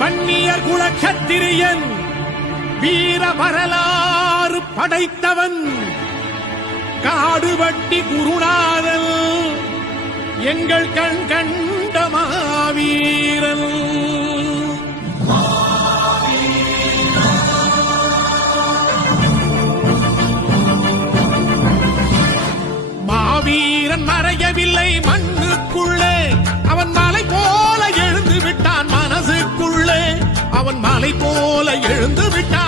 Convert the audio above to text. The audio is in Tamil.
வன்னியர் குல கத்திரியன், வீர வரலாறு படைத்தவன், காடுவட்டி குருநாதன், எங்கள் கண் கண்ட மாவீரன். மாவீரன் மறையவில்லை மண்ணுக்குள்ளே, அவன் மலை போல எழுந்து விட்டான் மனசுக்குள்ளே, அவன் மலை போல எழுந்து விட்டான்